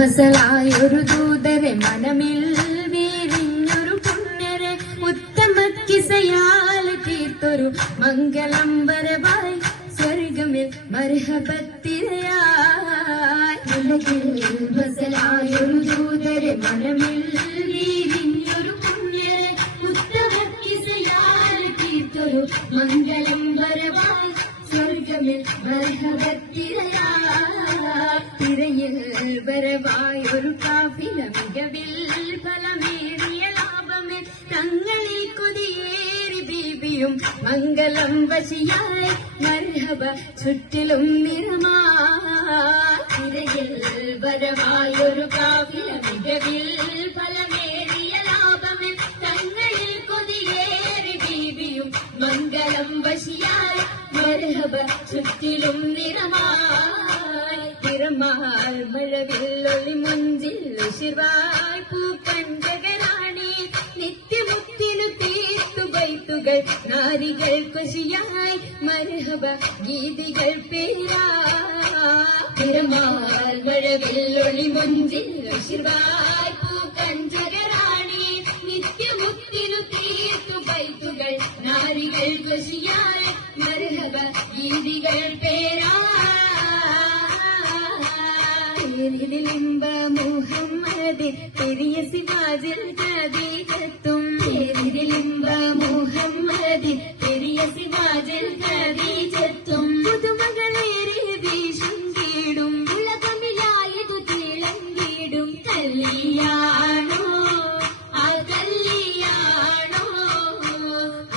വസലായൊരു ദൂതരെ മനമിൽ വീരിഞ്ഞൊരു പുണ്യരെ ഉത്തമ കിസയാൽ തീർത്തൊരു മംഗളം വരവായി സ്വർഗമിൽ മർഹബത്തിരയായി വസലായൊരു ദൂതരെ മനമിൽ വീരിഞ്ഞൊരു പുണ്യരെ ഉത്തമ കിസയാൽ തീർത്തൊരു മംഗളം വരവായി സ്വർഗമിൽ തിരയിൽ വരവായൊരു കാഫില മികവിൽ ഫലമേറിയ ലാഭമേ തങ്ങളിൽ കൊതിയേറി ബീബിയും മംഗളം വശിയായി മർഹബ ചുറ്റിലും നിറമായി തിരയിൽ വരവായൊരു കാഫില മികവിൽ ഫലമേറിയ ലാഭമേ തങ്ങളിൽ കൊതിയേറി ബീബിയും മംഗളം വശിയായി മർഹബ ചുറ്റിലും നിറമായി നിറമാൽ മഴവില്ലൊളി മുഞ്ചിൽ ശിവായ് പൂക്കണ്ടകരാണി നിത്യമുത്തിനു തീർത്തു ബൈത്തുകൾ നാരികൾ ഖുശിയായി മർഹബ ഗീതികൾ പേരായി നിറമാൽ മഴവില്ലൊളി മുഞ്ചിൽ ശിവായ് പൂക്കണ്ടകരാണി നിത്യമുത്തിനു തീർത്തു ബൈത്തുകൾ നാരികൾ ഖുശിയായി മർഹബ ഗീതികൾ പേരിലിമ്പ മുഹമ്മദ് പെരിയ സിവാജിൽ ഖദീജത്തും പേരിലിമ്പ മുഹമ്മദ് പെരിയ സിവാജിൽ ഖദീജത്തും പുതുമകളേറെ വീശും കീടും ഉലകമിലായതു തിളങ്ങിടും കല്യാണോ ആ കല്യാണോ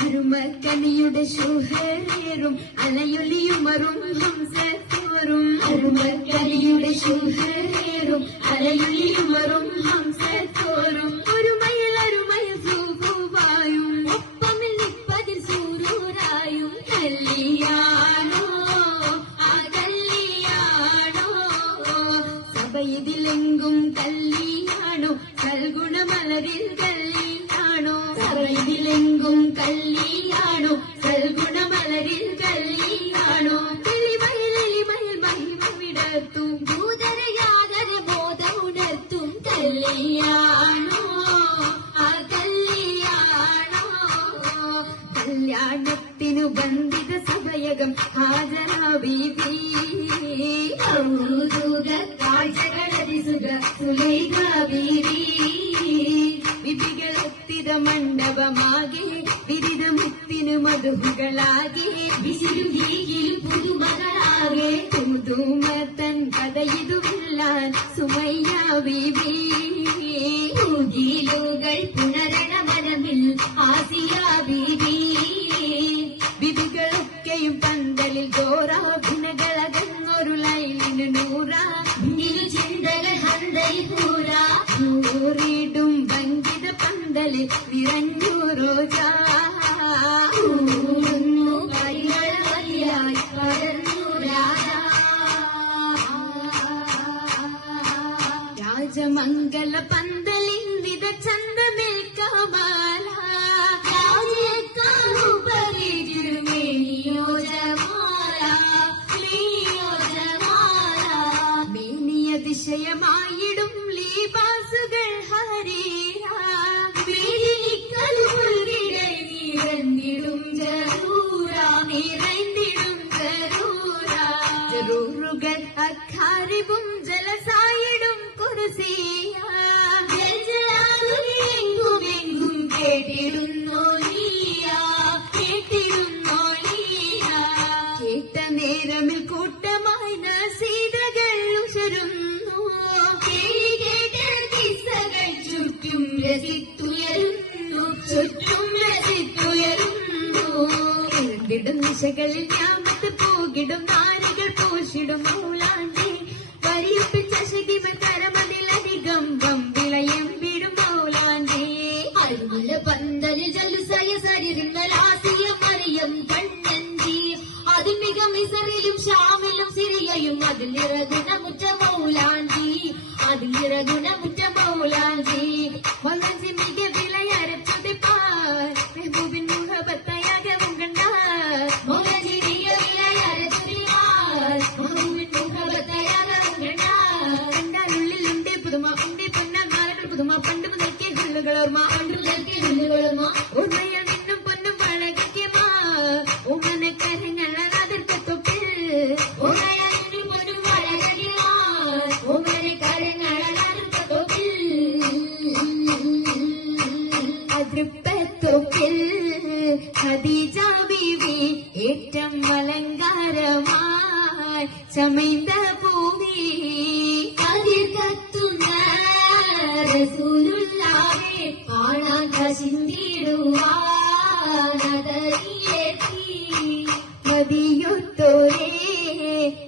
അരുമക്കനിയുടെ ശുഹരേറും അലയൊലിയുമറും ഹംസത്തോറും അരുമക്കനിയുടെ ശുഹരേറും അലയൊലിയുമറും ഹംസത്തോറും ഒരു മയിൽ സൂഫുവായും ഒപ്പമിൽ നിപ്പതിൽ സൂരൂരായും കല്യാണോ ആ കല്യാണോ സഭയിതിലെങ്കും കല്യാണോ സൽഗുണമലരിൽ കല്യാണോ സഭയിതിലെങ്കും കല്യാണോ സൽഗുണമലരിൽ കല്യാണോ മഹിമവിടർത്തും ഭൂതരയാകരെ ബോധമുണർത്തും കല്യാണോ ആ കല്യാണോ കല്യാണത്തിനു ബന്ധിത സഭയകം ഹാജരാബീബി കാഴ്ചകളതിസുഖ സുലൈഖ ബീവി വിധികളെത്തിത മണ്ഡപമാകെ വിരിതമുത്തിനു മധുകളാകെ വിശിരുകീകിൽ പുതുമകളാകെ പുതുമത്തൻ കഥയിതുമില്ലാൻ സുമയ്യ ബീവി പൂജീലുകൾ പുണരണ മനമിൽ ആസിയ ബീവി വിധികളൊക്കെയും പന്തലിൽ ഗോറാഭിനകളകന്നൊരു ലൈലിന് നൂറ ചിന്തകൾ ഹന്തൈ പൂര നൂറിടും ഭംഗിത പന്തലിൽ നിറഞ്ഞു റോജാ രാജമംഗല പന്തലിന്ദിത ചന്തമേൽ കമാല മേനിയ ദിശയമായിടും ലീബാസുകൾ ഹരീരാ നിറഞ്ഞിടും ജറൂറാ നിറഞ്ഞിടും ജറൂറാ ജറൂറുകൾ അഖാരിബും ജലസായിടും കുർസിയാ എങ്കുമെങ്കും കേട്ടിടുന്നോ നീയാ കേട്ടിടുന്നോ നീയാ കേട്ട നേരമിൽ കൂട്ടമായി നസീതകൾ ഉശരുന്നു കേളി കേട്ട കിസ്സകൾ ചുറ്റും രസിത്തുയരുന്നു ചുറ്റും രസിത്തുയരുന്നു ഇരുണ്ടിടും ദിശകളിൽ ഞാമത്ത് പോകിടും നാരികൾ പോഷിടും മൗലാണ്ടി വരിപ്പിച്ച ശകിമൽ കരമതിലധികം വമ്പിളയം വിടും മൗലാണ്ടി അരുമുല്ല പന്തലിൽ ജലുസയ സരിരുന്നലാസിയ മറിയം കണ്ണഞ്ചി അതിൽ മിക മിസറിലും ഷാമിലും സിറിയയും അതിൽ നിറഗുണമുറ്റ മൗലാണ്ടി അതിൽ നിറഗുണമുറ്റ മൗലാണ്ടി വന്നി മിക വിളയരച്ചുതിപ്പാർ മെഹബൂബിൻ മുഹബത്തയാകവും കണ്ടാർ മൗലാജി മിക വിളയരച്ചുതിപ്പാർ മെഹബൂബിൻ മുഹബത്തയാകവും കണ്ടാർ കണ്ടാലുള്ളിലുണ്ട് പുതുമ ഉണ്ടി പൊന്നമാലകൾ പുതുമ പണ്ട് മുതൽക്കേ ഹുല്ലുകളോർമ്മ പണ്ട് മുതൽക്കേ ഹുല്ലുകളോർമ്മ ഓർമ്മയിൽ നിന്നും പൊന്നും പഴകിക്കുമാ ഉമ്മനെ കരങ്ങൾ അതിർക്കത്തൊപ്പിൽ ഓർമ്മയിൽ നിന്നും പൊന്നും പഴകിക്കുമാ ഉമ്മനെ കരങ്ങൾ അതിർക്കത്തൊപ്പിൽ അതിർപ്പത്തൊപ്പിൽ ഖദീജ ബീവി ഏറ്റം അലങ്കാരമായി ചമൈന്ത പൂവി അതിർ കത്തുന്ന റസൂലുള്ളാഹെ കാണാൻ കശിന്തിടുവാനതറിയെത്തി നദിയൊത്തോരേ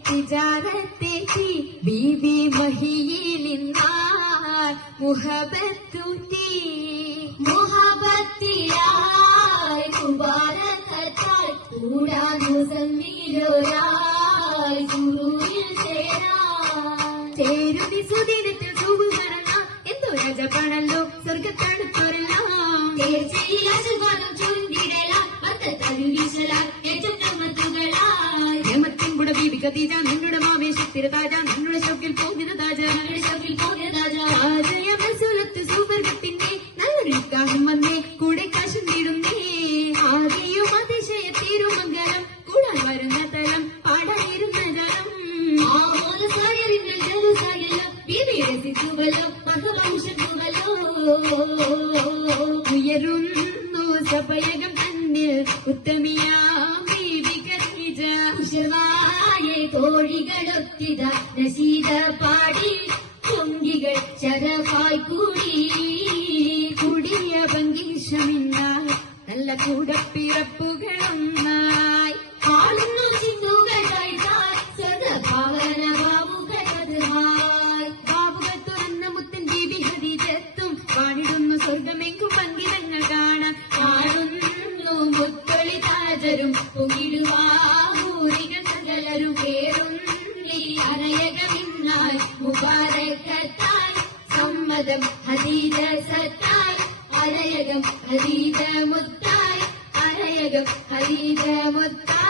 തിജാറത്തെത്തി ബീബി മഹിയിലിന്നാൽ മുഹബത്തൂറ്റി മുഹബത്തിലായി മുബാരകത്താൽ കൂടാനു സമ്മീലോരായി സുറൂരിൽ ചേരുതി സുദിനത്തിൽ സുഖകരണ എന്തോ രാജപാണല്ലോ സ്വർഗത്തടുത്തോരെല്ലാം തീർച്ചയാശുവാദം ചുണ്ടിടലാൽ പത്തത്തരു വീശലാൽ ഏറ്റവും നമ്മത്തുകളായി രമത്തിൻ കൂടെ ബീബി ഖദീജ നിന്നുടെ ആവേശത്തിര താജ നിന്നുടെ ഷൗക്കിൽ പോകുന്ന താജ നിന്നുടെ ഷൗക്കിൽ പോകുന്ന താജ ആജയ മസൂലത്ത് സുവർഗത്തിന്റെ നല്ലൊരു നിക്കാഹും വന്നേ കൂടെ കാശും തീരുന്നേ ആകെയും അതിശയ തിരുമംഗലം കൂടാൻ വരുന്ന തലം പാടാനിരുന്ന ജലം ആമോദസായറിന്റെ ജലസായല്ലോ ബീബി രസിച്ചുവല്ലോ മഹവംശത്തുവല്ലോ ഉയരുന്നു സഭയകം തന്നിൽ ഉത്തമിയാം ബീബി ഖദീജ ഉഷവായെ തോഴികളൊത്തിത നശീദ പാടി പൊങ്കികൾ ശരഫായി കൂടി കുടിയ ഭംഗിഷമിന്നായി നല്ല കൂടപ്പിറപ്പുകളൊന്നായി കാണുന്നു ചിന്തുകളായി സ്വതഭാവന ബാബുകളതുമായി ബാബുകൾ തുറന്ന മുത്തൻ ബീബി ഖദീജത്തും പാടിടുന്നു സ്വർഗമെങ്കും പങ്കിടങ്ങൾ കാണാൻ കാണുന്നു മുത്തൊളി താജരും പൊങ്ങിടുവാഹൂരികൾ സകലരും പേരുന്നി അരയകമിന്നായി മുബാരകത്തായി സമ്മതം ഖദീജ സത്തായി അരയകം ഖദീജ മുത്തായി അരയകം ഖദീജ മുത്തായി